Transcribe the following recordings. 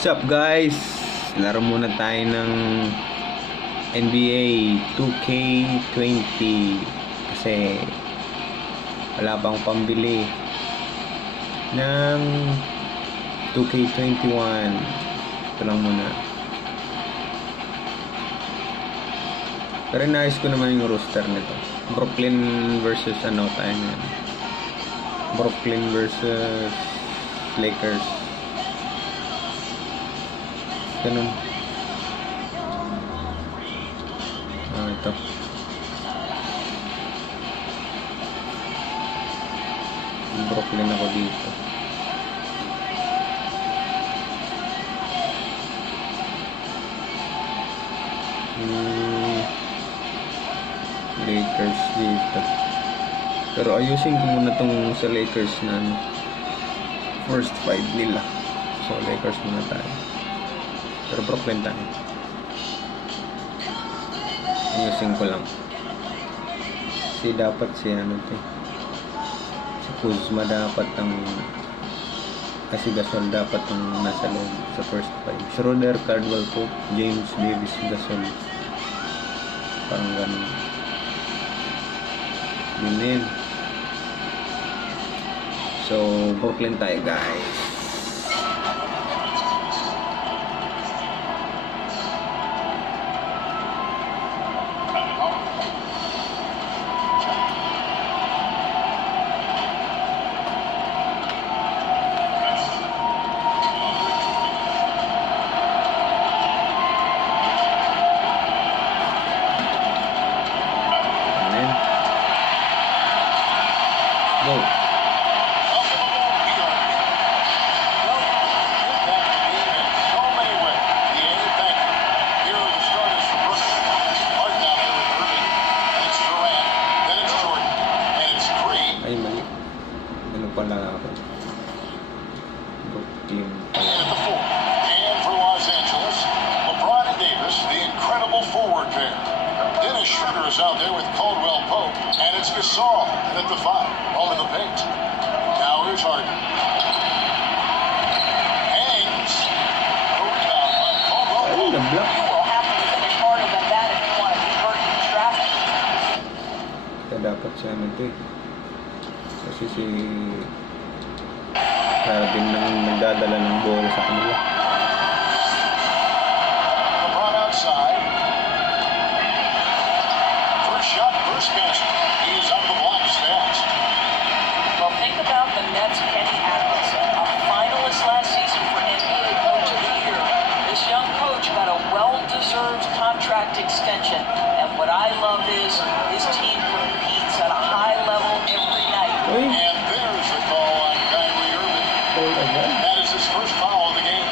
What's up guys? Laro muna tayo ng NBA 2K20 kasi wala pang pambili ng 2K21. Ito lang muna. Pero naayos ko naman yung roster nito. Brooklyn versus tayo ngayon. Brooklyn versus Lakers. Ganun. Ito. Brooklyn ako dito. Lakers dito. Pero ayusin ko muna tong sa Lakers na first 5 nila. So Lakers muna tayo. Pero Brooklyn tayo. Ayusin ko lang. Si dapat si si Kuzma dapat kasi Gasol dapat ang nasa loob sa first 5. Schroeder, Caldwell Pope, James, Davis, Gasol. Parang ganun. Yun. So, Brooklyn tayo guys. Go. Ay, mali. Ano pala ako? Brooklyn. And for Los Angeles, LeBron and Davis, the incredible forward pair. Dennis Schroeder is out there with Caldwell Pope, and it's Gasol at the 5, all in the paint. Now here's Harden. Hangs. No rebound by Caldwell Ay, Pope. na-block. You will have to finish harder than that if you want to be hurt in traffic. Kaya dapat siya kasi si Harden nang nagdadala ng bola sa kanila. LeBron outside. First shot, first basket. He's on the block fast. Well, think about the Nets' Kenny Atkinson, a finalist last season for NBA Coach of the Year. This young coach got a well-deserved contract extension, and what I love is his team competes at a high level every night. Uy! And there's the call on Kyrie Irving. Foul agad. That is his first foul of the game.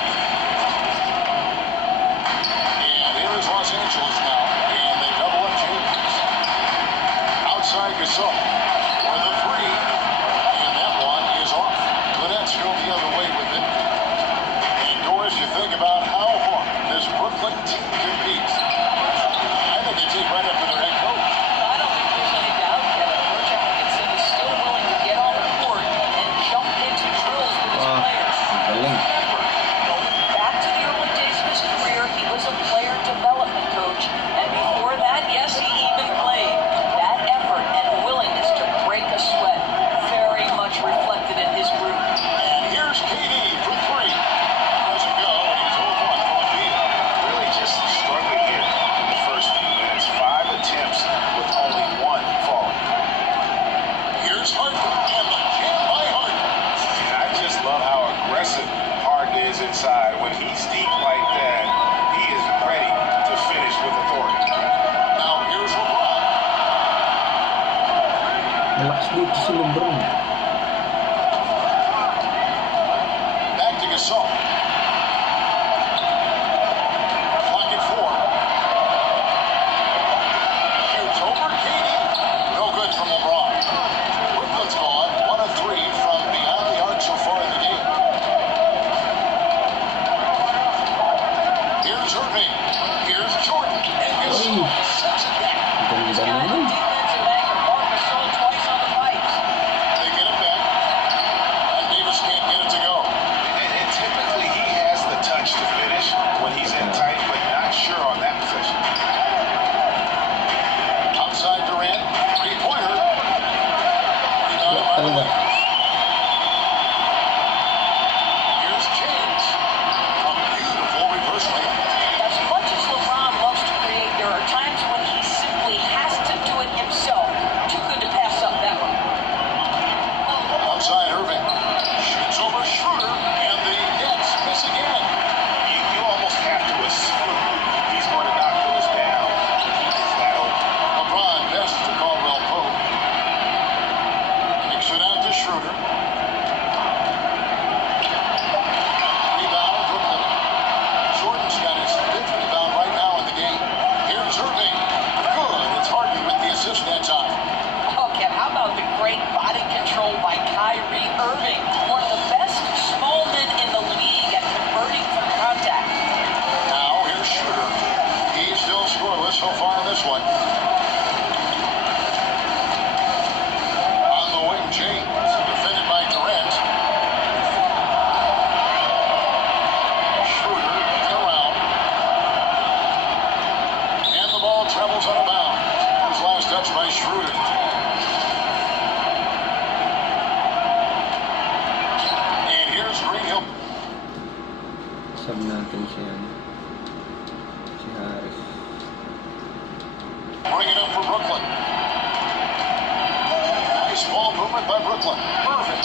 sub natin si Harris. Bring it up for Brooklyn. Nice ball movement by Brooklyn. Perfect.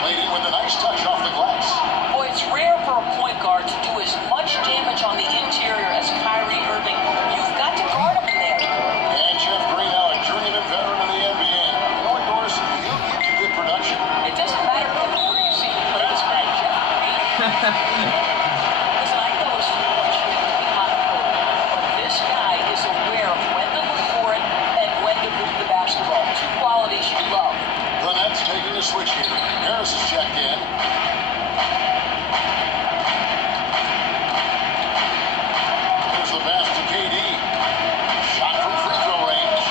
Played in with a nice touch off the glass. Boy, it's rare for a point guard to do as much damage on the interior as Kyrie Irving. You've got to guard him in there. And Jeff Green, now a journeyman veteran of the NBA. You know what, Doris? He'll give you good production. It doesn't matter where you see him play this guy, Jeff Green. Listen, I know his footwork shooting can be hot and cold, but this guy is aware of when to look for it and when to move the basketball. Two qualities you love. The Nets taking a switch here. Harris is checked in. Here's the pass to KD. Shot from free throw range.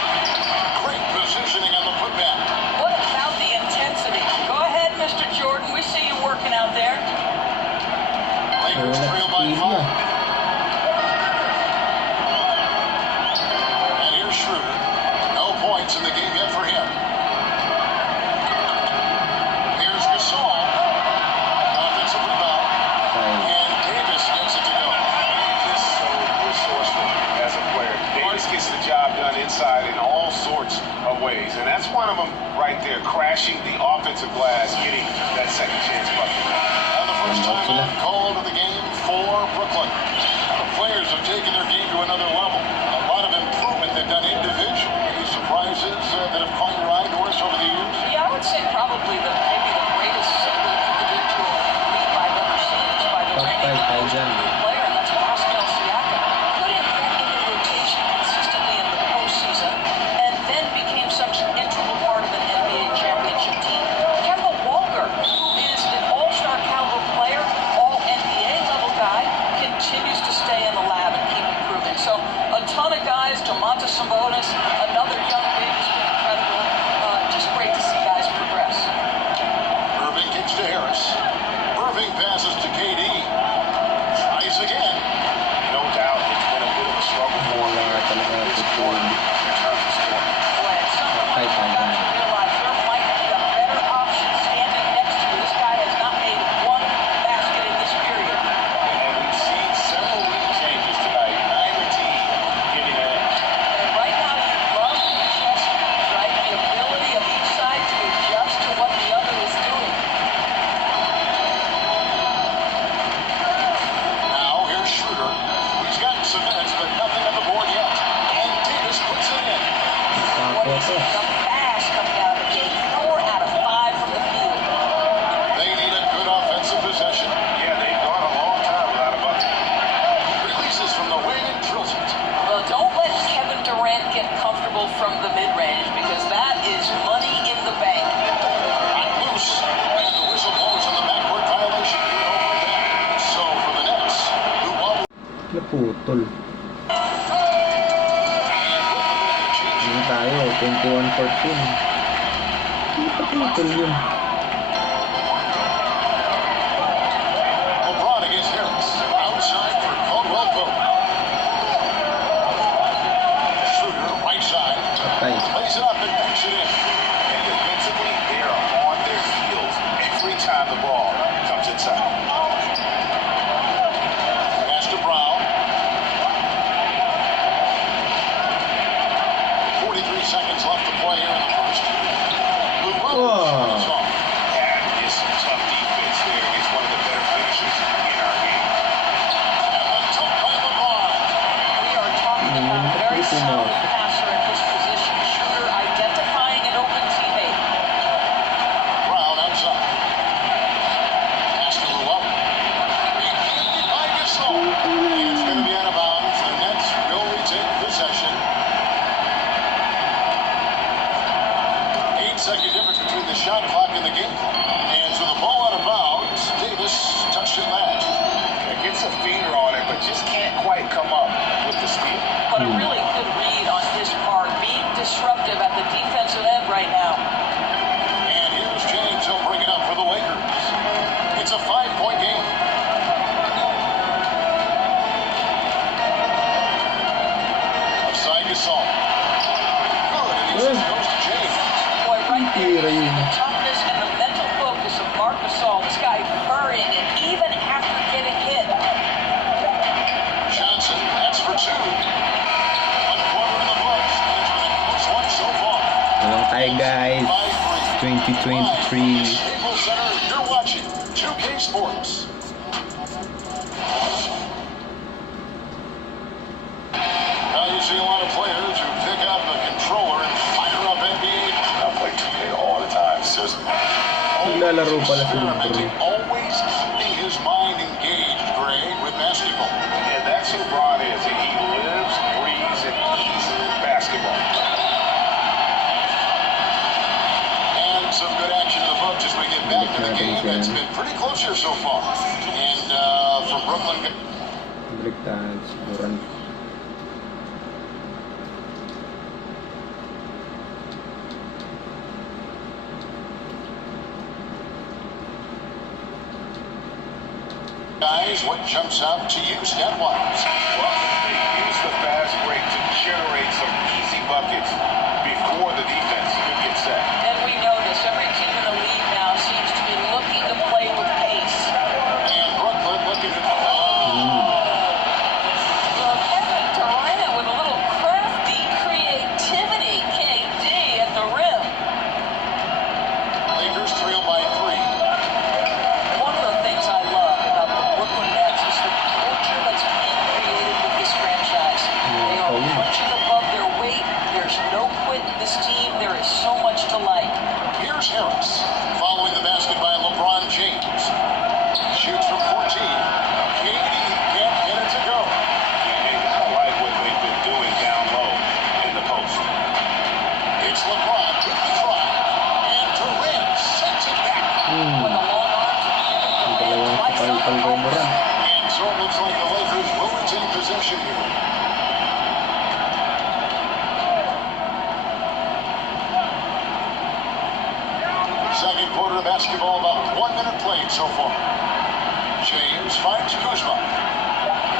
Great positioning on the putback. What about the intensity? Go ahead, Mr. Jordan. We see you working out there. Lakers Wala trail si by Stevie 5. ah. And here's Schroeder. No points in the game yet for him. Here's Gasol. Offensive rebound. Sayang. And Davis gets it to go. Just so resourceful as a player. Davis gets the job done inside in all sorts of ways, and that's one of them right there, crashing the offensive glass, getting that second chance bucket. And the first time out called of the game for Brooklyn. The players have taken their game to another level. A lot of improvement they've done individually. Any surprises that have caught your eye, Doris, over the years? Yeah, I would say probably maybe the greatest single individual leap I've ever seen is by the Top reigning 5,000. most improved player, and that's Pascal Siakam. Couldn't get into rotation consistently in the postseason, and then became such an integral part of an NBA championship team. Kemba Walker, who is an all-star caliber player, all-NBA level guy, continues to stay in the lab and keep improving. So a ton of guys, Domantas Sabonis, another young big who's been incredible. Just great to see guys progress. Irving kicks to Harris. Irving passes to KD. Tries again. No doubt it's been a bit of a struggle for him Wala talaga this si quarter Stevie. in terms of scoring. Boy, at some point, Tight you on have to realize there might be a better option standing next to you. This guy has not made one basket in this period. And we've seen several lead changes tonight. Neither team giving an edge. And right now, you love the chess match, right? The ability of each side to adjust to what the other is doing. Now here's Schroeder. He's gotten some minutes, but nothing on the board yet. And Davis puts it in. What Ako is to. the fast coming out of the gate? 4 out of 5 from the field. They need a good offensive possession. Yeah, they've gone a long time without a bucket. Releases from the wing and drills it. Well, don't let Kevin Durant get comfortable from the mid-range because that is money in the bank. Not loose. And the whistle blows on the backcourt violation here over there. So for the Nets, who won. Naputol. And Brooklyn making a change. Hindi tayo. 21-14. Hindi pa putol yun. LeBron against Harris. Outside for Caldwell Pope. Schroeder, right side. Patay. Plays it up and banks it in. And defensively, they are on their heels every time the ball comes inside. Pass to Brown. 43 seconds left to play here in the first. Llewellyn Whoa. shot is off. 2023 Staples Center, you're watching 2K Sports. Now you see a lot of players who pick up the controller and fire up NBA. I play 2K all the time. Seriously. Naglalaro pala si Experimenting, Lebron. always keeping his mind engaged, Gray, with basketball. And that's who Bron is. He lives, breathes, and eats basketball. And some good action in the books as we get back to the game. That's been pretty close here so far. And from Brooklyn. Baliktad si Durant. Guys, what jumps out to you stat-wise? Well, they use the fast break to generate some easy buckets before the defense could get set. And we notice every team in the league now seems to be looking to play with pace. And Brooklyn looking at Well, Kevin Durant with a little crafty creativity, KD at the rim. Lakers trail by 3. One of the things I love about the Brooklyn Nets is the culture that's being created with this franchise. They are punching above their weight. There's no quit in this team. There is so much to like. Here's Harris following the basket by LeBron James. Shoots from 14. KD can't get it to go. And I don't like what they've been doing down low in the post. It's LeBron with the drive. And Durant sends it back. With the long arms of Ang Durant dalawang twice on kapal the kay post. Durant. And so it looks like the Lakers will retain possession here. Second quarter of basketball, about 1 minute played so far. James finds Kuzma.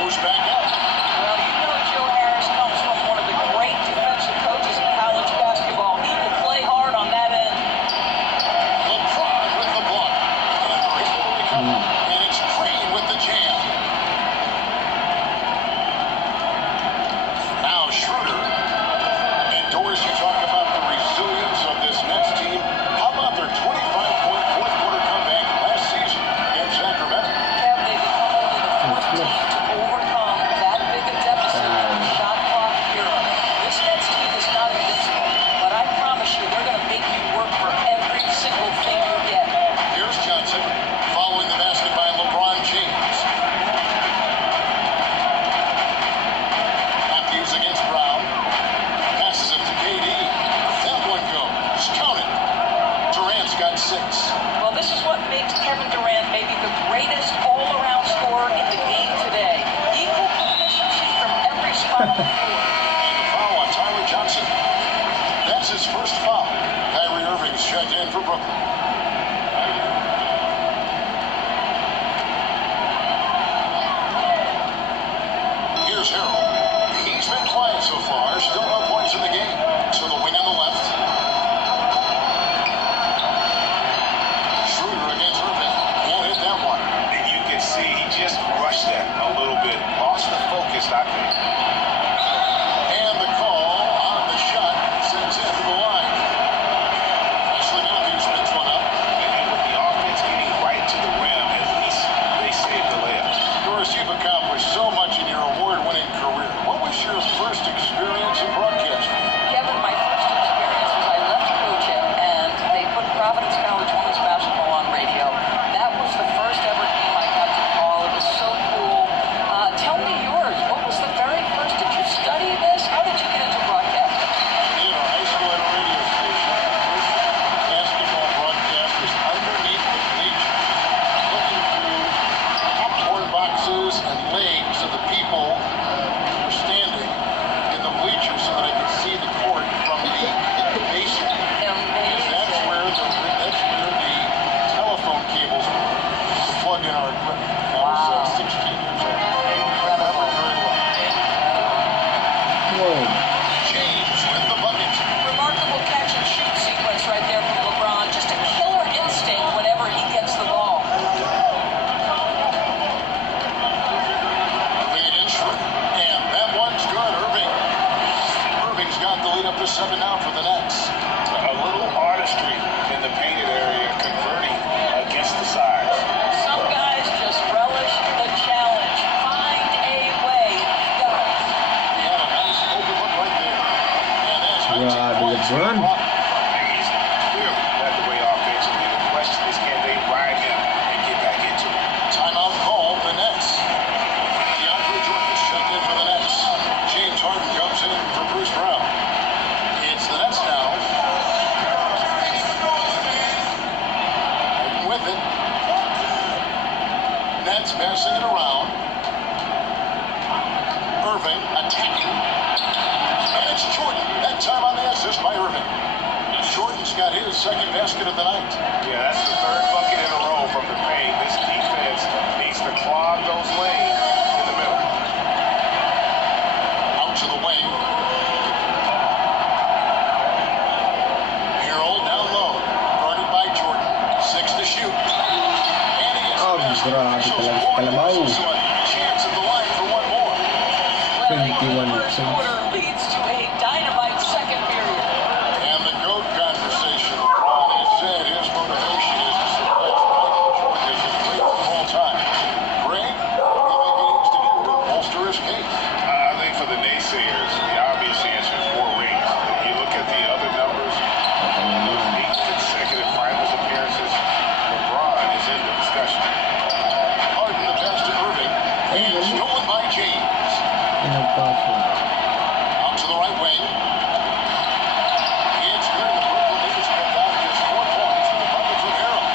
Moves back up. Well, you know Joe Harris comes from one of the great defensive coaches in college basketball. He will play hard on that end. LeBron with the block. And they're able to recover. And it's Green with the jam. Now Schroeder. And Doris, you talk about the resilience of this Nets team. How about their 25-point fourth quarter comeback last season against Sacramento? Kev, they become only the fourth team to overcome that big a deficit in the shot clock era. This Nets team is not invincible, but I promise you they're going to make you work for every single thing you get. Here's Johnson following the basket by LeBron James. Matthews against Brown. Passes it to KD. That one goes. Count it. Durant's got 6. Well, this is what makes Kevin Durant maybe the greatest all-around scorer in the game today. Equal efficiency from every spot on the floor. And the foul on Tyler Johnson. That's his first foul. Kyrie Irving's checked in for Brooklyn. Here's Harold. He's been quiet so far. Still no points in the game. So the wing on the left. Schroeder against Irving. Won't hit that one. And you can see he just rushed that a little bit. Lost the focus, I think. LeBron. He's clearly led the way offensively. The question is, can they ride him and get back into it? Timeout call, the Nets. DeAndre Jordan is checked in for the Nets. James Harden comes in for Bruce Brown. It's the Nets now. And with it, Nets passing it around. Irving attacking. And it's Jordan. That time on the assist by Irving. Jordan's got his second basket of the night. Yeah, that's the third bucket in a row from the paint. This defense needs to clog those lanes in the middle. Out to the wing. Harold down low. Guarded by Jordan. 6 to shoot. And he gets Oh, past the grabe officials. talaga Kalabaw. So a chance at the line for one more. Well, the 21 first points. quarter leads to a dynamite second period. And the GOAT conversation. LeBron has said his motivation is to surpass Michael Jordan as the greatest of all time. Greg, what do you think he needs to do to bolster his case? I think for the naysayers, the obvious answer is more rings. You look at the other numbers, those 8 consecutive finals appearances, LeBron is in the discussion. Harden the pass to Irving. And stolen by James. Pinagpaso. Out to the right wing. It's good. The Brooklyn Nets cut down just 4 points with a bucket from Harold.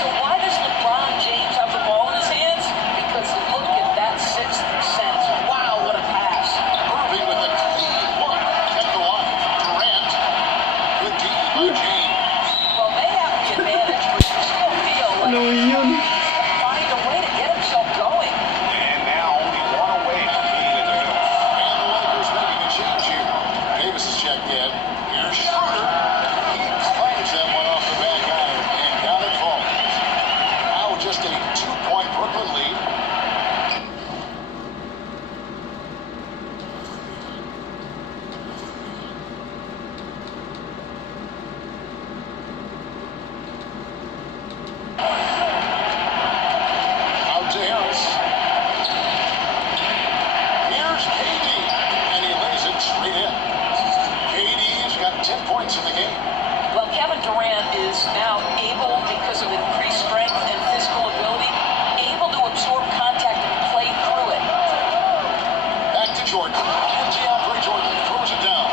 So why does LeBron James have the ball in his hands? Because look at that sixth sense. Wow, what a pass. Irving with a clean look at the line. Durant. Good D by James. Well, they have the advantage, but you still feel like Ano yun? he needs to find a way to get himself going. And now only one away from being in the middle. And the Lakers making a change here. Davis is checked in. Here's Schroeder. He clanks that one off the back iron and got it falling. Now just a 2-point Brooklyn lead. Out to Harris. Here's KD, and he lays it straight in. KD's got 10 points in the game. Well, Kevin Durant is now able, because of increased strength and physical ability, able to absorb contact and play through it. Back to Jordan. And DeAndre Jordan throws it down.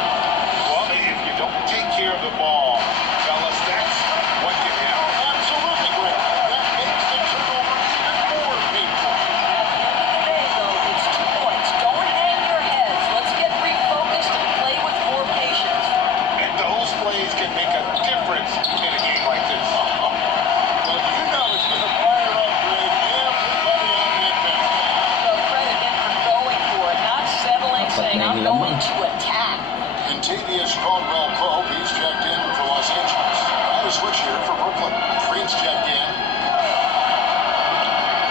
Well, if you don't take care of the ball, fellas, that's what you have. Absolutely great. That makes the turnover even more painful. At the end of the day, though, it's 2 points. Don't hang your heads. Let's get refocused and play with more patience. And those plays can make a difference in a game like this. Well, you know it's going to fire up, Greg. Everybody on that bench. So credit him for going for it, not settling, Dapat saying, na I'm ilang going man. to attack. Contavious Caldwell Pope, he's checked in for Los Angeles. And a switch here for Brooklyn. Green's checked in.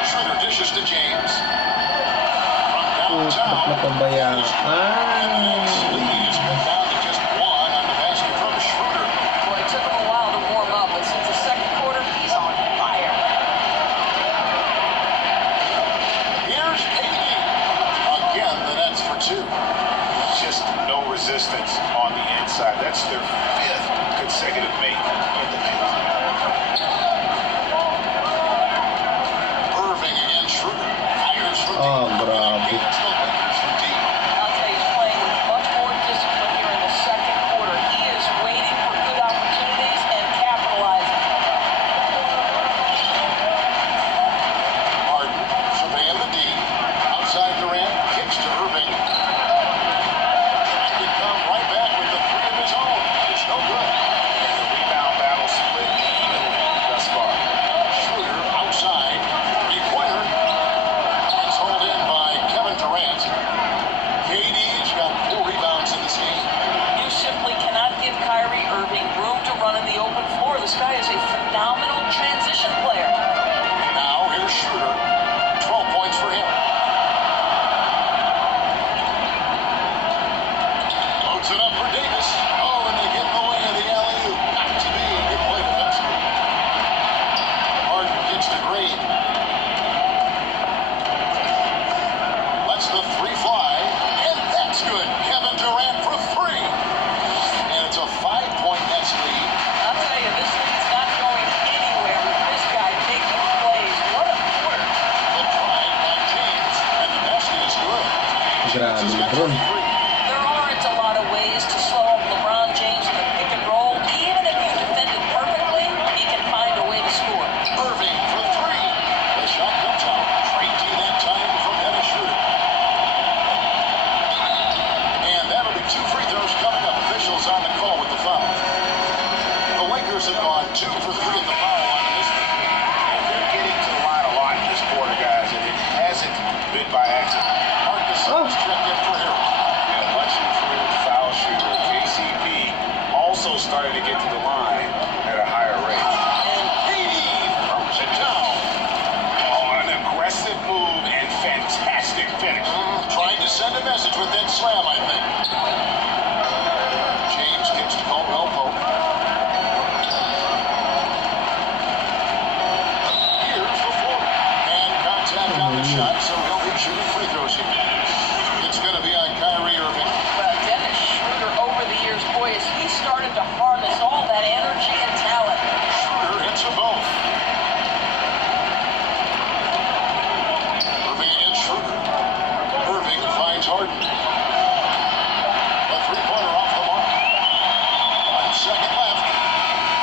Schroeder dishes to James. From Ba't downtown. napabayaan? And the Nets lead is cut down to just 1 on the basket from Schroeder. Boy, it took him a while to warm up, but since the second quarter, he's on fire. Here's KD. Again, the Nets for 2. Just no resistance on the inside. That's their 5th consecutive make in the paint. Irving against Schroeder. Fires from Oh, deep. grabe. Against the Lakers from deep. I'll tell you, he's playing with much more discipline here in the second quarter. He is waiting for good opportunities and capitalizing. Harden surveying the D. Outside Durant. Kicks to Irving. Trying to come right back with the 3 of his own. Grabe, This guy's LeBron. 23. There aren't a lot of ways to slow up LeBron James in the pick and roll. Even if you defend it perfectly, he can find a way to score. Irving for three. The shot comes out. Straight to that time from Dennis Schroeder. And that'll be 2 free throws coming up. Officials on the call with the foul. The Lakers have gone 2 for 3 at the foul line in this one. And they're getting to the line a lot in this quarter, guys, and it hasn't been by accident. Marcus Oh. is checked in for Harris. Yeah, much improved foul shooter. KCP also started to get to the line at a higher rate. And Katie throws it down. Oh, an aggressive move and fantastic finish. Trying to send a message with that slam, I think. James kicks to Caldwell Pope. Here's the floater. And contact on the shot, so he'll be shooting free throws here. It's going to be on Kyrie Irving. Well, Dennis Schroeder over the years, boy, has he started to harness all that energy and talent. Schroeder hits a bone. Irving against Schroeder. Irving finds Harden. A three-pointer off the mark. 1 second left.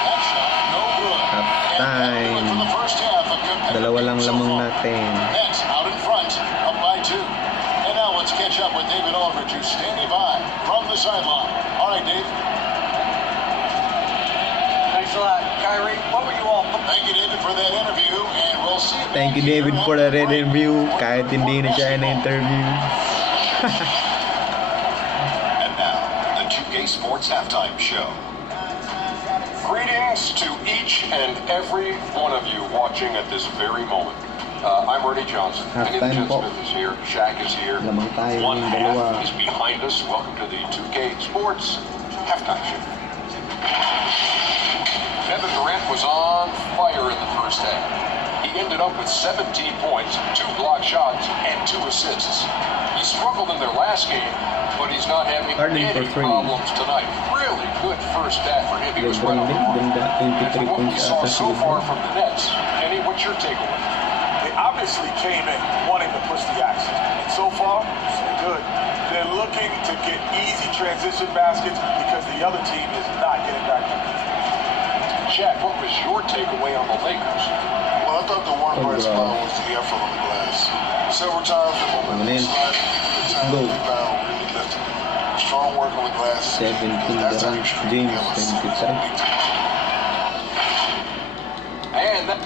That shot, no good. Half And that'll do it time. for the first half. A competitive Dalawa lang game so lamang far. natin. Nets out in front, up by 2. And now let's catch up with David Aldridge, who's standing by from the sideline. All right, Dave. Thanks a lot. Kyrie, what were you all... Thank you, David, for that interview, and we'll see you Thank you, back here David, for the after red break. review. Kahit hindi na siya na-interview. And now, the 2K Sports Halftime Show. Greetings to each and every one of you watching at this very moment. I'm Ernie Johnson. Kenny the Halftime po. Jetsmith is here. Shaq is here. Lamang tayo One ng half dalawa. is behind us. Welcome to the 2K Sports Halftime Show. Kevin Durant was on fire in the first half. He ended up with 17 points, 2 block shots, and 2 assists. He struggled in their last game, but he's not having Harden any for three. problems tonight. Really good first half for him. He was right LeBron on din, the mark. ganda. And 23 what we points saw ata si so far LeBron. from the Nets, Kenny, what's your takeaway? They obviously came in wanting to push the action. And so far, so good. They're looking to get easy transition baskets because the other team is not getting back to defense. Shaq, what was your takeaway on the Lakers? Well, I thought the one bright spot was the effort on the glass. Several times the momentum Amen. slide, the time Go. the rebound really lifted. Strong work on the glass. 17 That's how you Durant, string James, together 23. And that,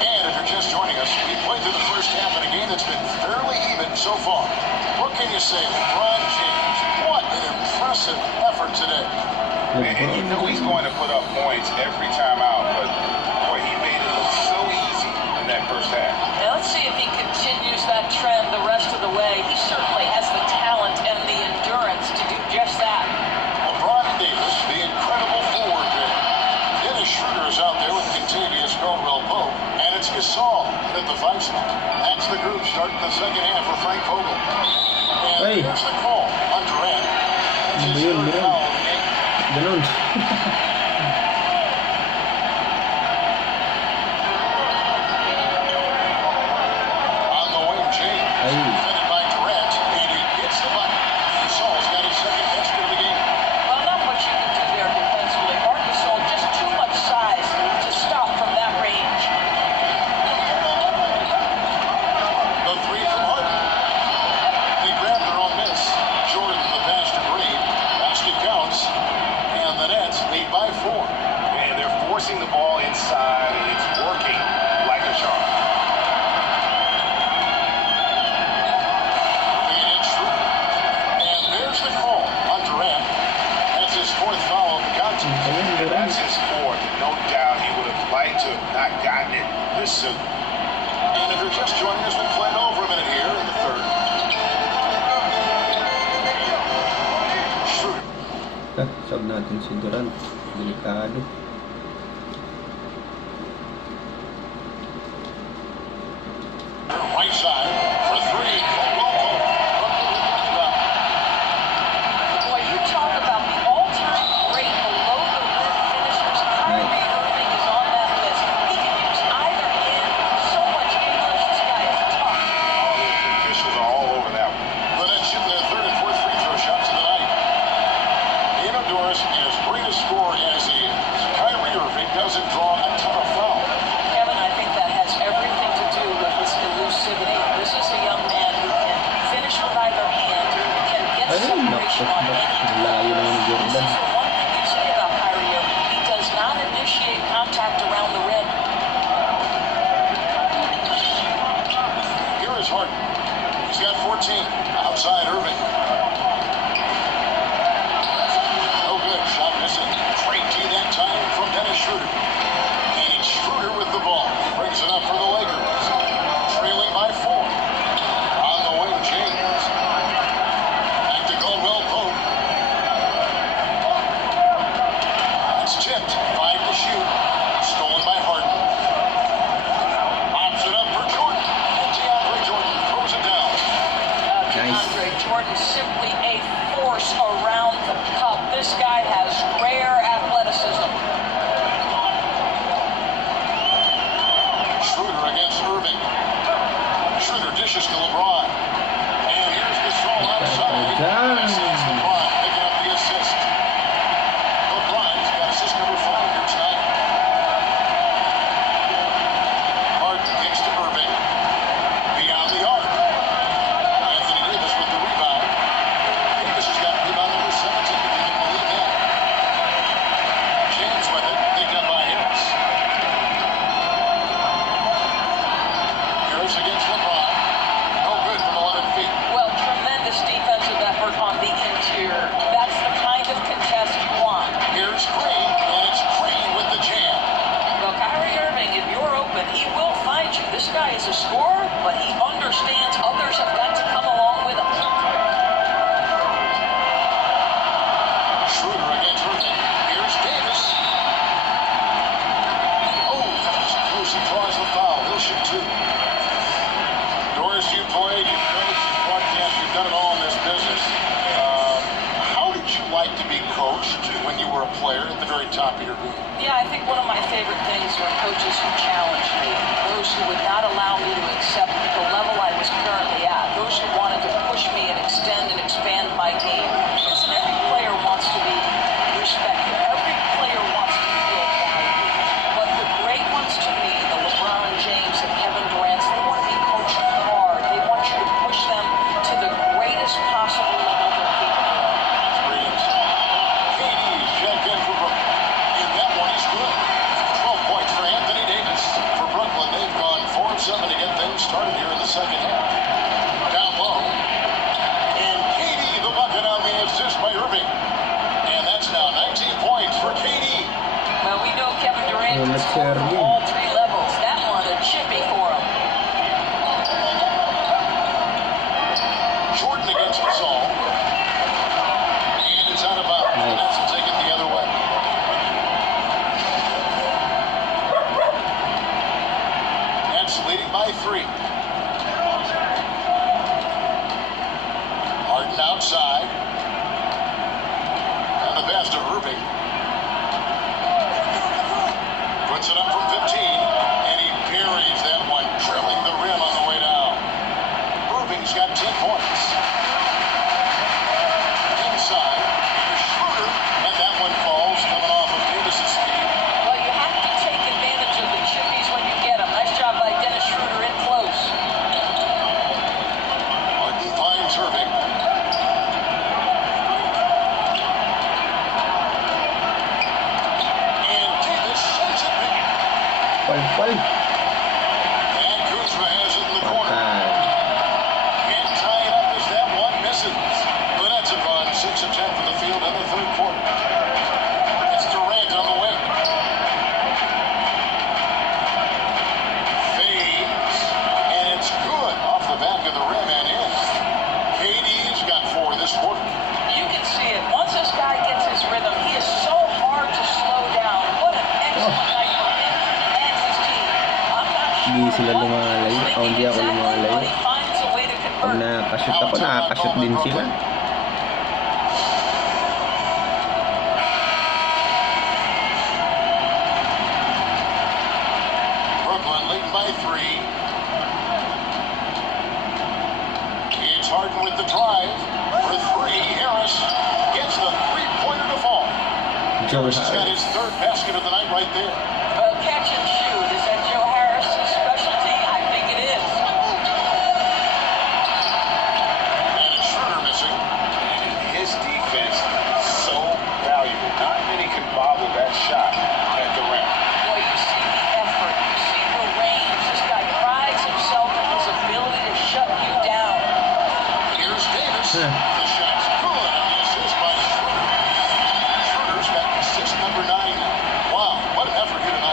And if you're just joining us, we played through the first half in a game that's been fairly even so far. What can you say? LeBron James, what an impressive effort today. And you know he's going to put up points every time out, but boy, he made it look so easy in that first half. Now let's see if he continues that trend the rest of the way. He certainly has the talent and the endurance to do just that. LeBron Davis, the incredible forward there. Dennis Schroeder is out there with Contavious Caldwell Pope. And it's Gasol at the 5 spot. That's the group starting the second half for Frank Vogel. And Hey. there's the call on Durant. That's his Ayun, third Durant. foul of the game. Ganun. On the wing, James. Ay. Defended by Durant. And he gets the button. Gasol's got his second basket of the game. Well, not much you can do there defensively. Marc Gasol just too much size to stop from that range. The 3 from Harden. They grabbed their own miss. Jordan, the pass to Green. Basket counts. And the Nets lead by 4. And they're forcing the ball inside, and it's working like a charm. Against Schroeder. And there's the call on Durant. That's his 4th foul of the contest. Ayun, Durant. That's his fourth. No doubt he would have liked to have not gotten it this soon. And if you're just joining us, we're playing over a minute here in the third. Schroeder. Sab natin si Durant. Delikado. Right side for 3. Caldwell Pope. Brooklyn with the rebound. Boy, you talk about the all-time great below the rim favorite things are coaches who challenge me, those who would not allow me to accept the level I was currently at, those who wanted to push me and extend and expand my game. Listen, every player wants to be respected. Every player wants to feel valued. But the great ones to me, the LeBron James and Kevin Durant, they want to be coached hard. They want you to push them to the greatest possible level they're capable of. Williams. KD's checked in for Brooklyn. And that one is good. 12 points for Anthony Davis. For Brooklyn, they've gone 4 of 7 to get things started here in the second half. Down low. And KD, the bucket on the assist by Irving. And that's now 19 points for KD. Well, we know Kevin Durant Well, can let's score hear from him. all 3 levels. That one, a chippy for him. Jordan against Gasol. And it's out of bounds. Nice. Nets will take it the other way. Nets leading by 3. Harden outside. And the pass to Irving. Puts it up from 15. And he buries that one, drilling the rim on the way down. Irving's got 10 points. Inside, Schroeder, and that one falls, coming off of Davis's speed. Well, you have to take advantage of the chippies when you get them. Nice job by Dennis Schroeder in close. Harden finds Irving. And Davis sends it back. Pal. And Kuzma has it in the corner. Patay. Can't tie it up as that one misses. The Nets have gone 6 of 10 from the field in the third quarter. It's Durant on the wing. Fades. And it's good off the back of the rim and in. KD's got 4 this quarter. You can see it. Once this guy gets his rhythm, he is so hard to slow down. What an excellent night for him and his team. I'm not sure Hindi sila what lumalay. he's O, hindi ako thinking exactly, lumalay. but he finds a way to Pag convert. nakakashoot ako, nakakashoot din sila. Brooklyn leading by 3. It's Harden with the drive. For 3, Harris gets the three-pointer to fall. Joe Harris has got Harris. his third basket of the night right there. Well, catch and shoot. Is that Joe Harris's specialty? I think it is. And it's Schroeder missing. His defense is so valuable. Not many can bother that shot at the rim. Boy, you see the effort. You see the range. This guy prides himself in his ability to shut you down. Here's Davis. Huh. The shot's good on the assist by Schroeder. Schroeder's got assist number 9 now. Wow, what an effort here tonight.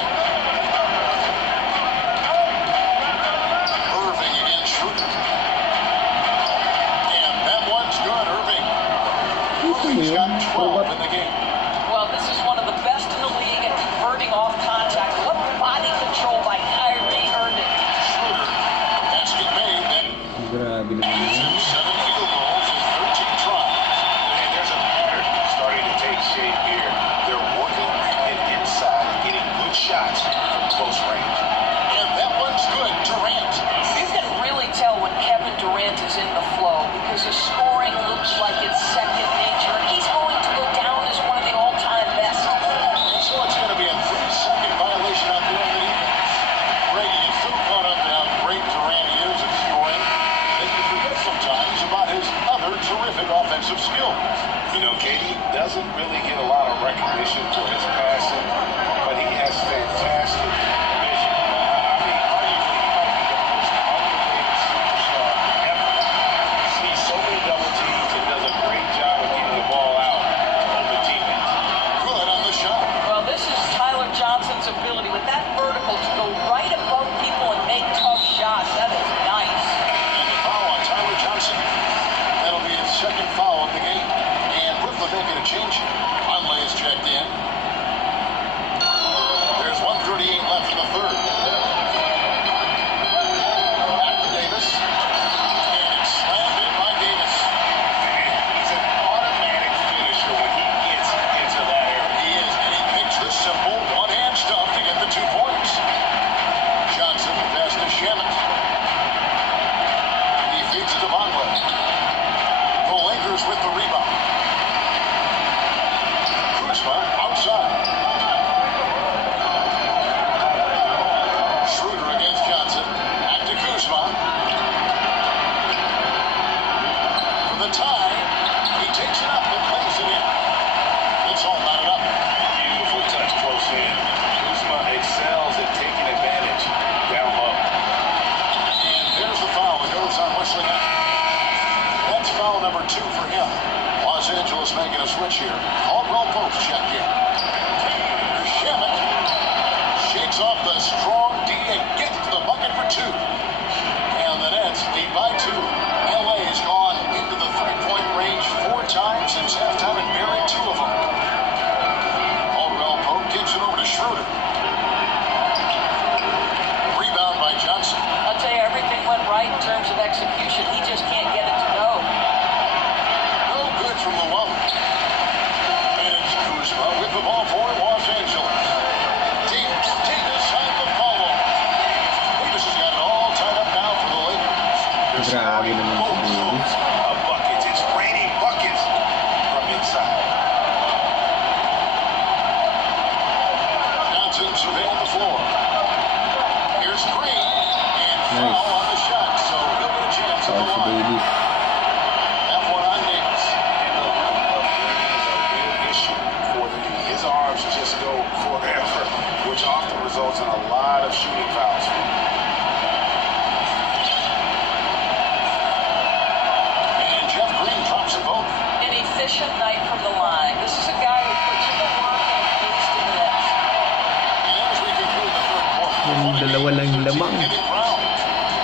Dalawa lang yung lamang. Getting ground.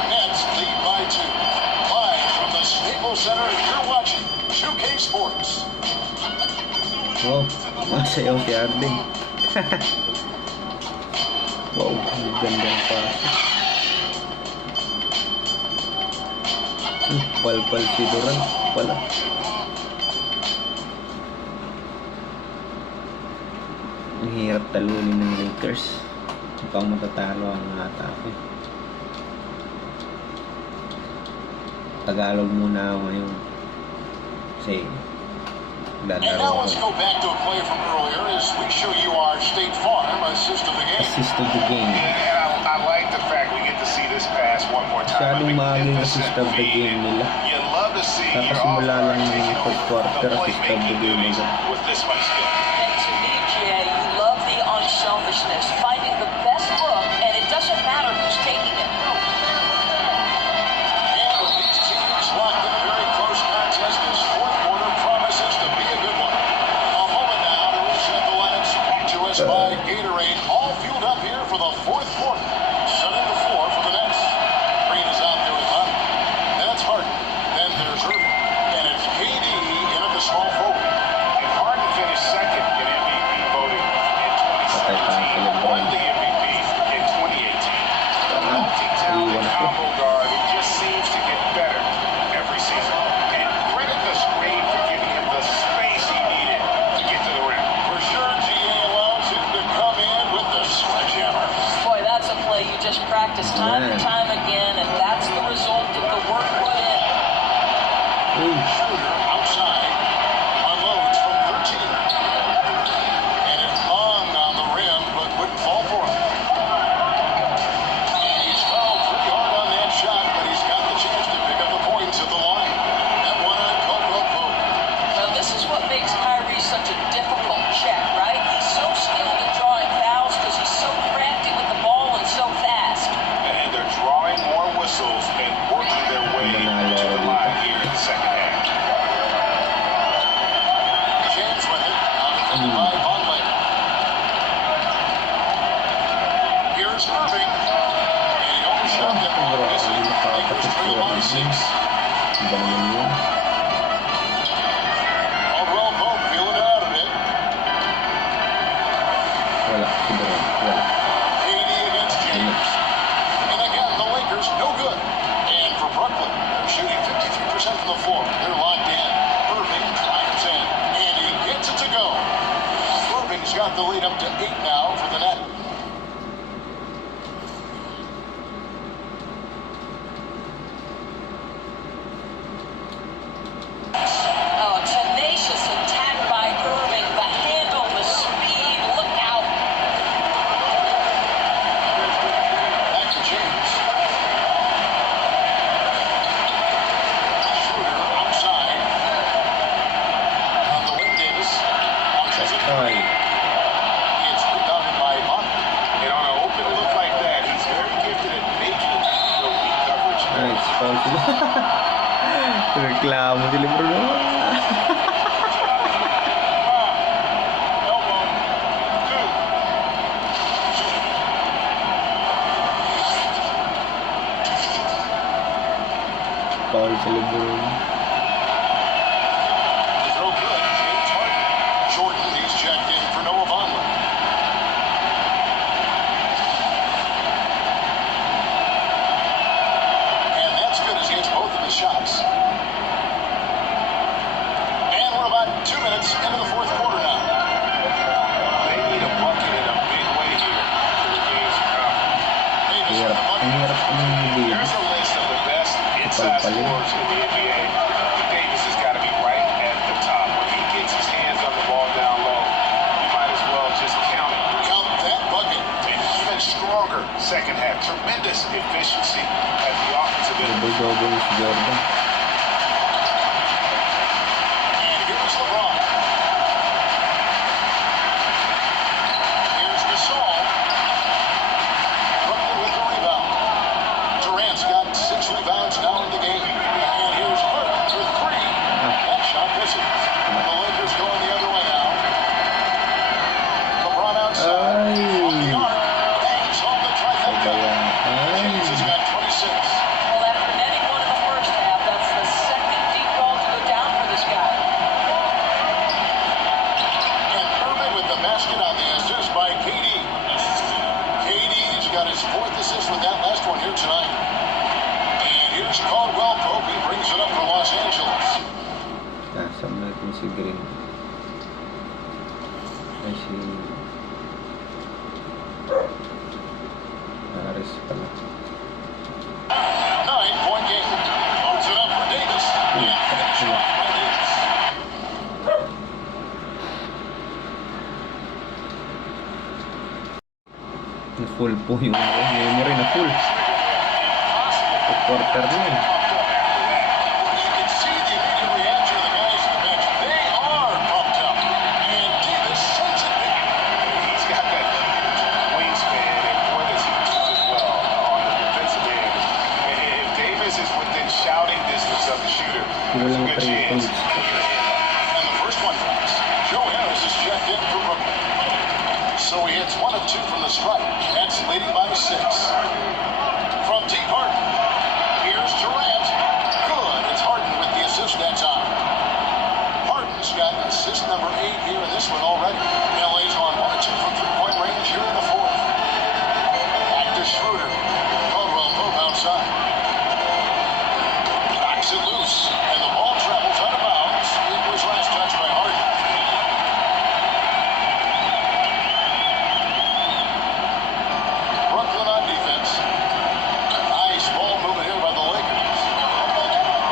Nets lead by 2. Live from the Staples Center, you're watching 2K Sports. Wow, masayaw si Arden. Wow, ang ganda ng paso. Palpal si Durant pala. Ang hirap talunin ng Lakers. Mukhang matatalo ang atake. Tagalog muna ako ngayon. Kasi And lalaro now ako. let's go back to a play from earlier as we show you our State Farm assist of the game. Assist of the game. And I like the fact we get to see this pass one more time. Masyadong maging Magnificent assist of the feed. game nila. You love to see your Kakasimula lang offense ng taking fourth over quarter, the assist of the playmaking game duties nila. with this much skill. And to me, Jay, you love the unselfishness, finding the best look, and it doesn't matter who's taking it. And with these teams locked in a very close contest, this fourth quarter promises to be a good one. A moment now to reset the lineups brought to us by Gatorade, all fueled up here for the fourth quarter. Setting the floor for the Nets. Green is out there with Hunt. That's Harden. Then there's Irving. And it's KD in at the small forward. And Harden finished second in MVP voting in 2017. Won the MVP in 2018. A multi-talented combo guard who just seems to get better every season. And credit the screen for giving him the space he needed to get to the rim. For sure, GA allows him to come in with the sledgehammer. Boy, that's a play you just practice time and time again, and that's the result of the work put in. Schroeder outside unloads from 13. And it hung on the rim, but wouldn't fall for him. And he's fouled pretty hard on that shot, but he's got the chance to pick up the points at the line. That one on Caldwell Pope. Now, this is what makes Kyrie such a difficult check, right? He's so skilled at drawing fouls because he's so crafty with the ball and so fast. And they're drawing more whistles and working their way to the line here in the second half. James with it. Now defended by Vonleh. Here's Irving. And he overshot it. Misses. Lakers trail by 6. Iba naman yun. Caldwell Pope feeling it out a bit. Wala, si Durant. Wala. KD against James. And again, the Lakers no good. And for Brooklyn, they're shooting 53% from the floor. They're locked in. Irving drives in. And he gets it to go. Irving's got the lead up to 8 now for the net. Oh, tenacious attack by Irving. The handle, the speed. Look out. Back to James. Schroeder outside. On the wing, Davis. Launches it. Ay, It's rebounded by Monk. And on an open look like that, he's very gifted at making the weak coverage. nice. Foul sila. Reklamo sila, bro. Elbow. Two. Foul sila, bro. The throw good. James Harden. Jordan, he's checked in for Noah Vonleh. And that's good as he hits both of his shots. And we're about 2 minutes into the fourth quarter now. They need a bucket in a big way here for the games to come. Davis Hirap. with the Ang bucket. hirap ng lead. There's a list of the best inside Palpalin. scorers in the NBA. Davis has got to be right at the top. When he gets his hands on the ball down low, you might as well just count it. Count that bucket. And even stronger second half. Tremendous efficiency at the offensive end. Double-double si Jordan. And here's LeBron. Here's Gasol. Brooklyn with the rebound. Durant's got 6 rebounds now in the game. And here's Harden with 3. That shot misses. And the Lakers going the other way now. LeBron outside. Ay. On the arc. Bangs home the trifecta. Kaya Paris pala. 9-point game. Loads it up for Davis. And finished off by Davis. Na full po yung memory na full. Quarter na eh. You can see the immediate reaction of the guys on the bench. They are pumped up. And Davis sends it back. He's got that wingspan, and boy, does he do it well on the defensive end. And if Davis is within shouting distance of the shooter, there's a Walang good 3 chance. points. And the first one drops. Joe Harris is checked in for Brooklyn. So he hits 1 of 2 from the stripe. Nets leading by 6. From deep Harden. Here's Durant. Good. It's Harden with the assist that time. Harden's got assist number 8 here in this one already. LA's on 1 of 2 from three-point range here in the fourth. Back to Schroeder. Caldwell Pope outside. Knocks it loose. And the ball travels out of bounds. It was last touched by Harden. Brooklyn on defense. Nice ball movement here by the Lakers.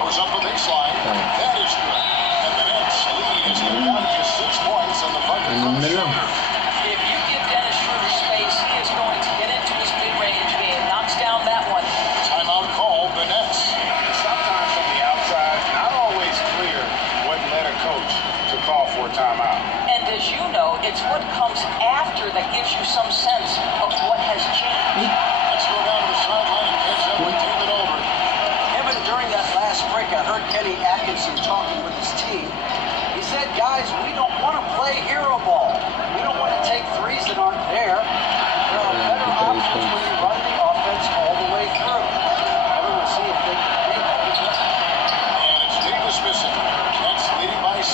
Goes up the baseline. That is good. And the Nets lead as they're down to just 6 points on the bucket from Ano na lang. Schroeder. If you give Dennis Schroeder space, he is going to get into his mid-range game. Knocks down that one. Timeout called the Nets. Sometimes from the outside, not always clear what led a coach to call for a timeout. And as you know, it's what comes after that gives you some sense of what has changed. Let's go down to the sideline and catch up with David Aldridge. Even during that last break, I heard Kenny Atkinson talking with his team. He said, guys, we don't want to play hero ball. We don't want to take threes that aren't there. There are better options when you run the offense all the way through. Everyone see if they can make that adjustment. And it's Davis missing. Nets leading by 6.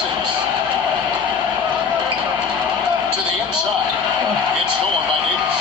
To the inside. It's stolen by Davis.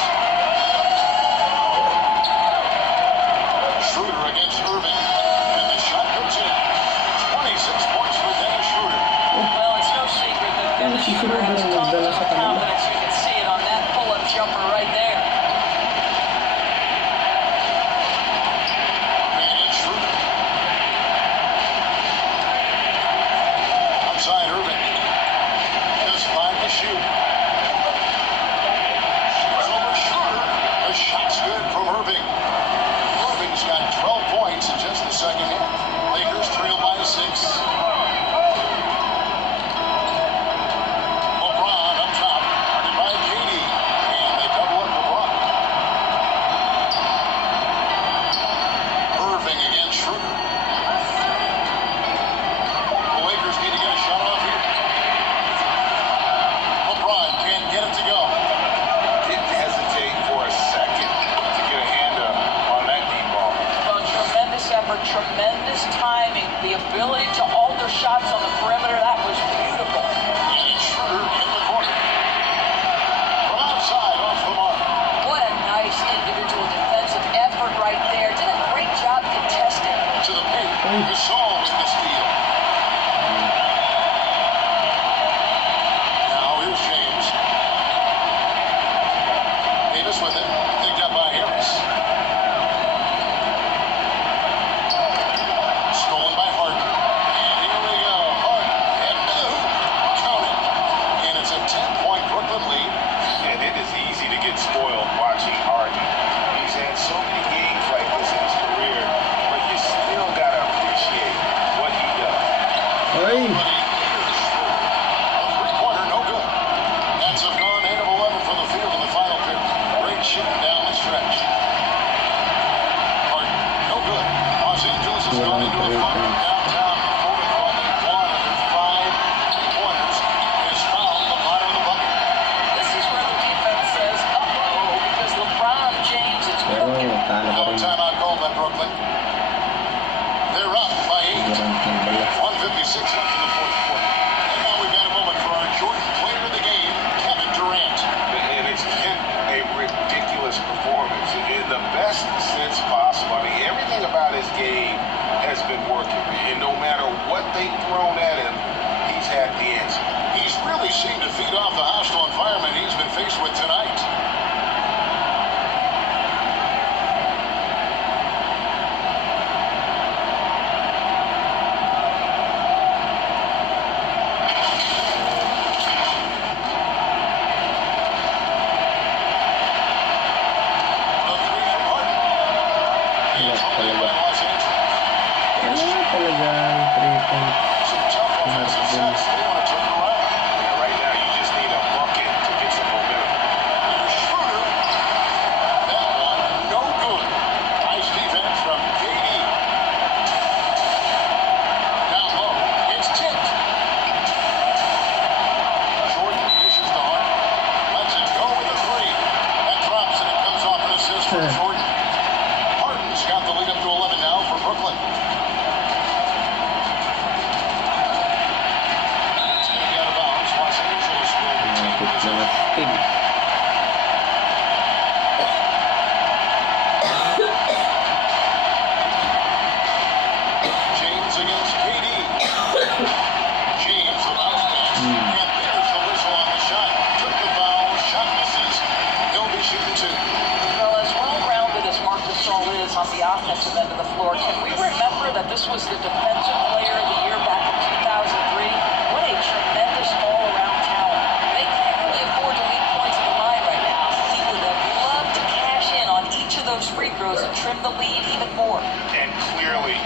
Astros and trim the lead even more. And clearly,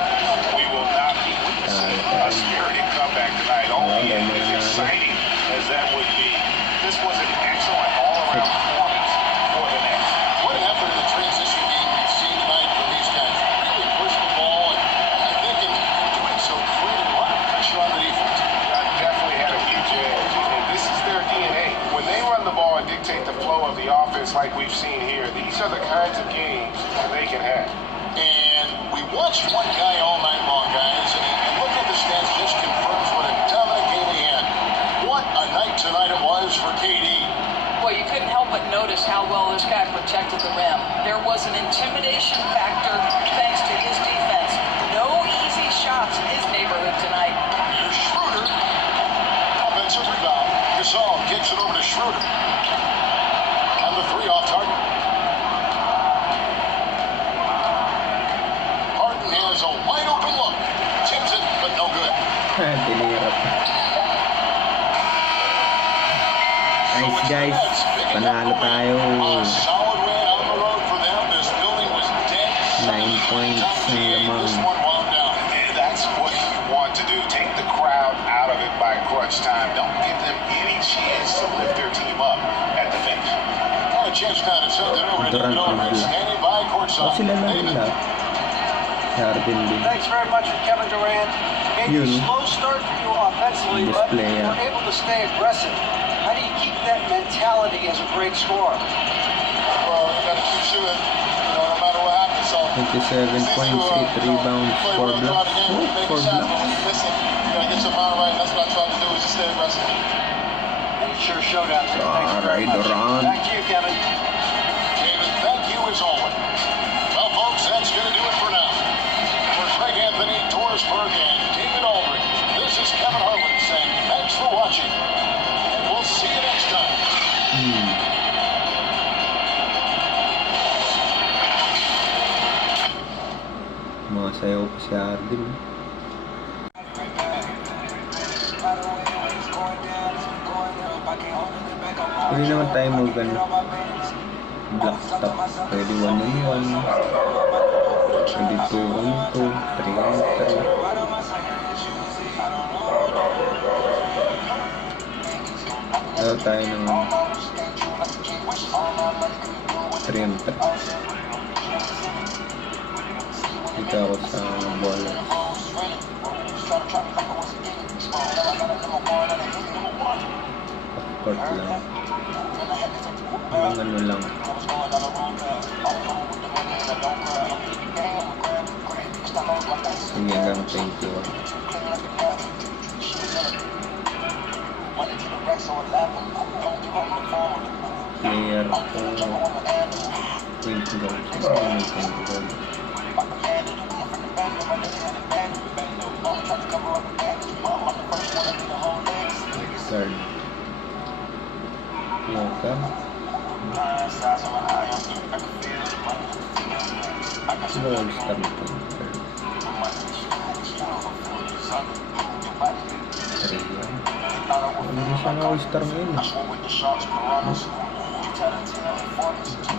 we will not be witnessing a spirited comeback tonight. Only as exciting as that would be. This was an excellent all-around performance for the Nets. What an effort in the transition game we've seen tonight from these guys. Really push the ball, and I think in doing so, creating a lot of pressure on the defense. Definitely had a huge edge, and this is their DNA. When they run the ball and dictate the flow of the offense like we've seen here, these are the kinds of games that they can have. And we watched one guy all night long, guys, and look at the stats, just confirms what a dominant game he had. What a night tonight it was for KD. Well, you couldn't help but notice how well this guy protected the rim. There was an intimidation factor thanks to his defense. No easy shots in his neighborhood tonight. Here's Schroeder. Offensive rebound. Gasol kicks it over to Schroeder. And the three off target. Harden has a wide open look. Tips it, but no good. Dinirap. Nice guys. Panalo tayo. A solid win on the road for them. This building was dead. 9 points ang This lamang. one wound down. And that's what you want to do. Take the crowd out of it by crunch time. Don't give them any chance to lift their team up at the finish. Now a chance now to send it over to Durant David Aldridge. review. Standing by O courtside. sila lang David. lahat. Harden din. Thanks very much for Kevin Durant. Maybe Yun. a slow start for you offensively, but Display, you yeah. were able to stay aggressive. How do you keep that mentality as a great scorer? Well, you got to keep shooting, no matter what happens. So 27 points, 8 rebounds, 4 blocks. Oh, 4 blocks. Listen, you got to get some power right. That's what I try to do is just stay aggressive. And you sure showed out there. Thanks very Alright, much. Durant. Back to you, Kevin. David, thank you as always. Well, folks, that's going to do it for now. For Greg Anthony, Doris Berg, and David Aldridge, this is Kevin Harlan saying thanks for watching. And we'll see you next time. Mga sayaw pa si Harden. Pwede naman tayo mag black top. Pwede 1-on-1. Pwede 2-on-2. 3-on-3. Ayaw tayo ng 3-on-3. Dito ako sa bola. Court lang. Hanggang ano lang. Sige, hanggang 21. Player ko 20 goals. Ano may 20 goals? Guard. Yoka. Sino all-star nito? Rhea. Hindi siya na all-star ngayon.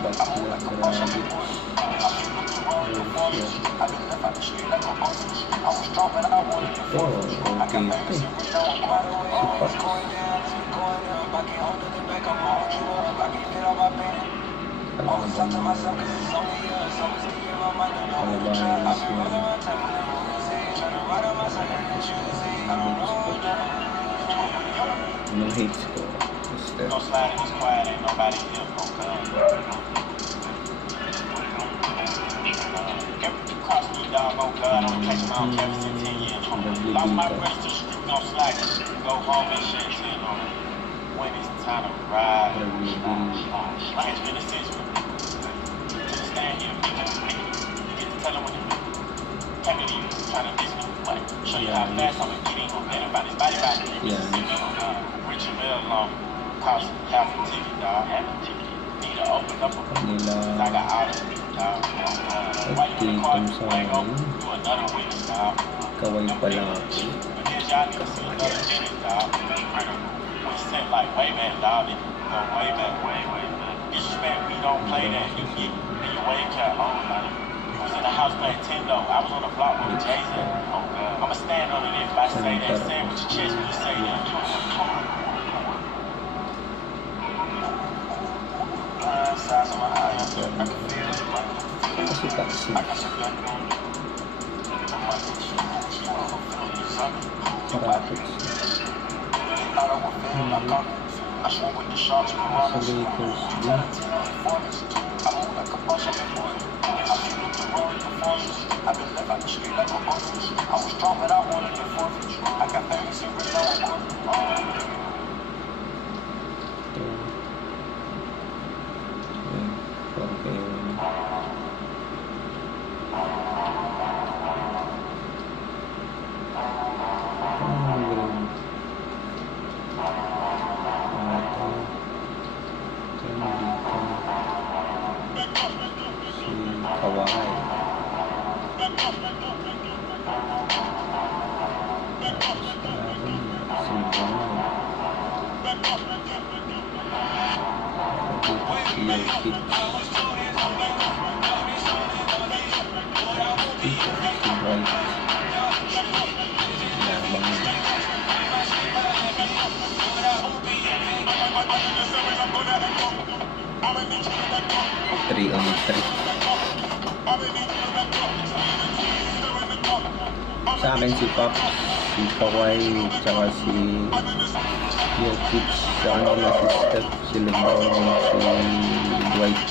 Bakla, grabe. Ito, okay ito. Si Fox. Anong hates ko? When it's time to ride, it's been a season. To stand here, get to tell them what you happy to you, trying to visit you, like, show you how fast I'm getting on anybody's body by Rich and Mel cost half a ticket, dog. Half a ticket. Need to open up a I got all of it, dog. Why you in the car? You ain't gonna do another week, dog. Kaway pa lang ako. But then y'all need to see another minute, dog. We sent like way back, dog. Way back. Disrespect, we don't play that. You get in your wave cap on. Like, you was in the house playing Nintendo. I was on the block with Jason. I'ma stand on it if I say that. Say it with your chest when you say that. Size of my eyes. I can feel it. Kasi taxi. Marapit siya. Sa Lakers din. Sa akin si Pop, si Kawhi, tsaka si Jokic, sa kanila si Steph, si LeBron, si Dwight.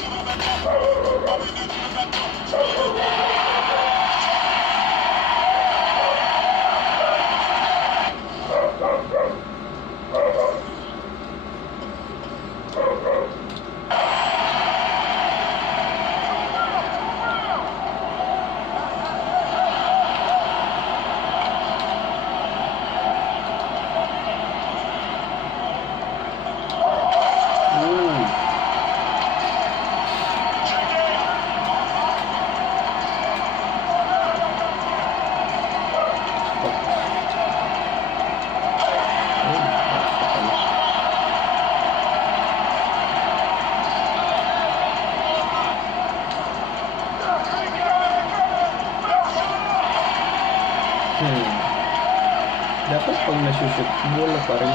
Dapat pag nasushoot, bola pa rin.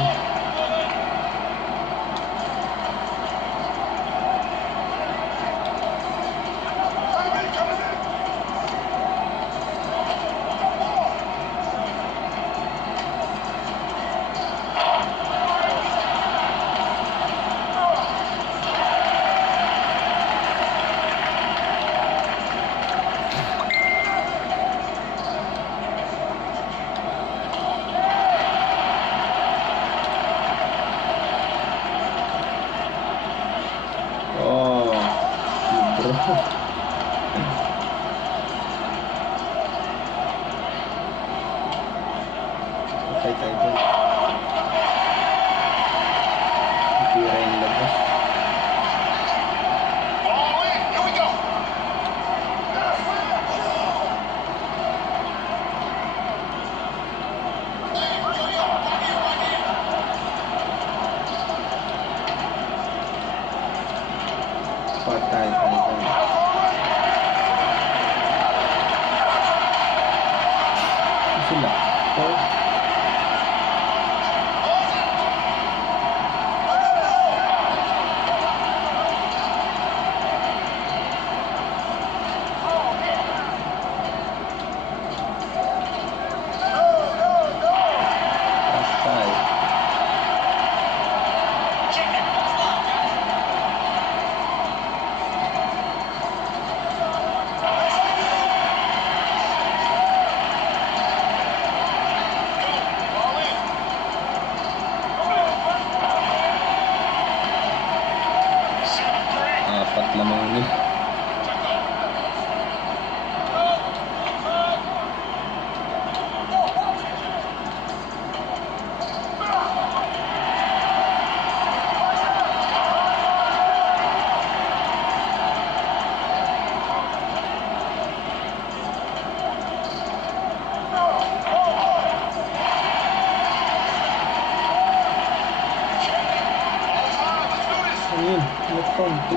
Konti.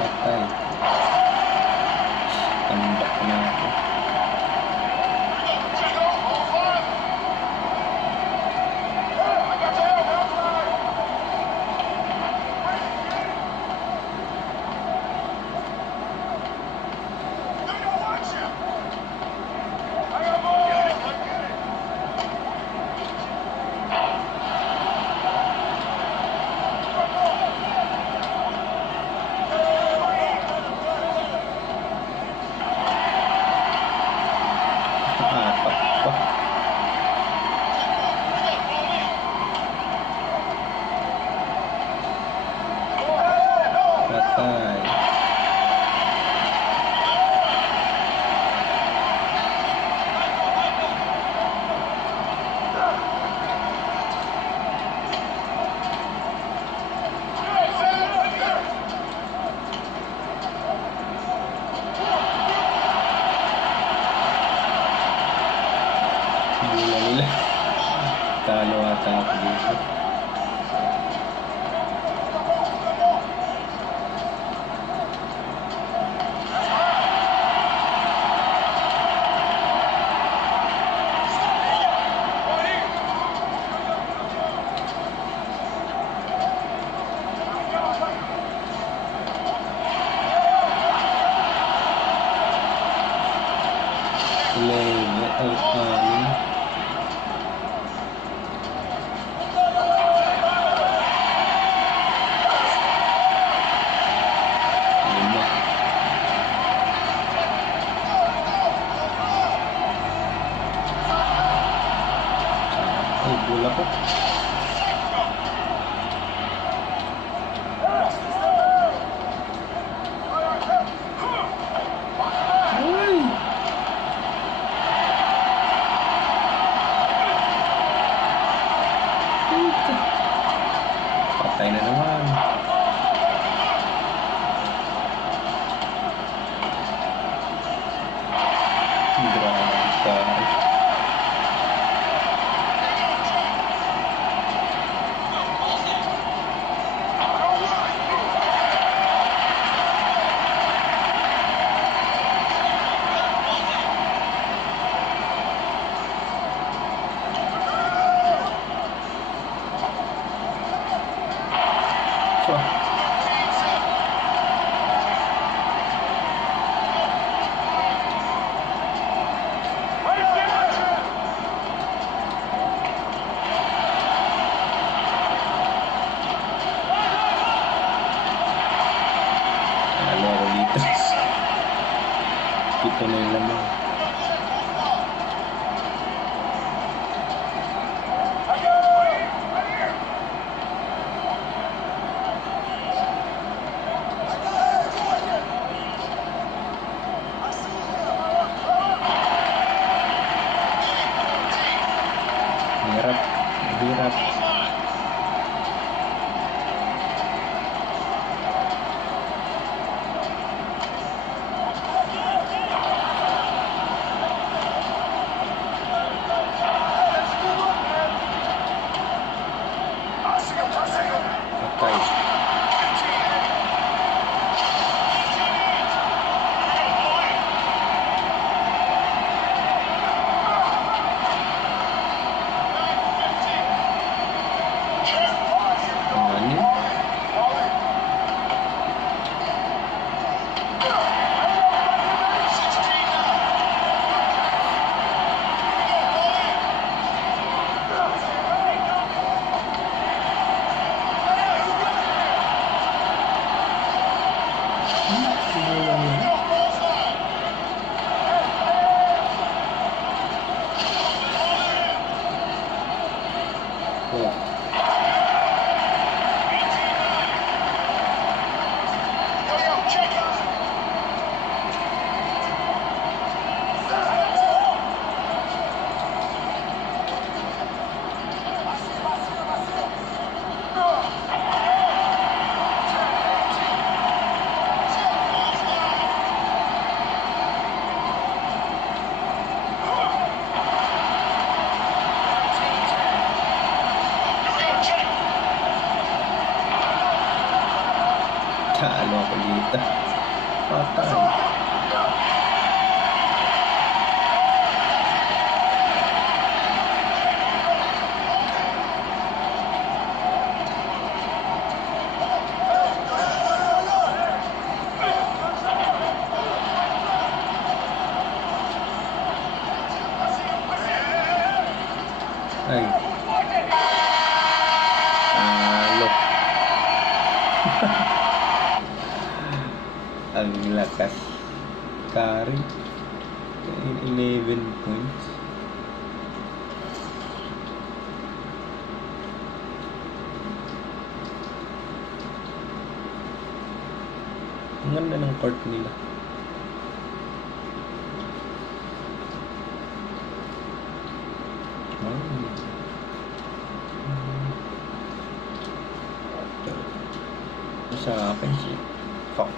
Patay. Tambak na ako. Apat pa. Patay. Hindi na nila. Talo ata ako dito. Lane, anim. Lima. Ay, bola ko. Ay! Puta. Patay na naman. Grabe. So, talo ako dito. Pito na yung lamang. Hirap. Hirap. Talo ako dito. Patay. Ay. Talo. Ang lakas. Carry. 11 points. Ang ganda ng court nila. Sa akin si Fox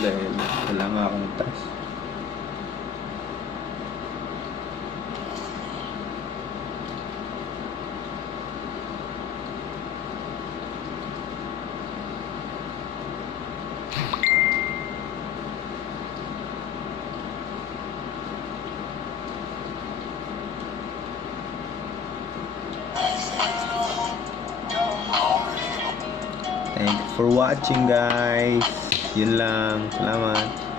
dahil wala nga akong trust. Thank you for watching, guys. Yun lang. Salamat.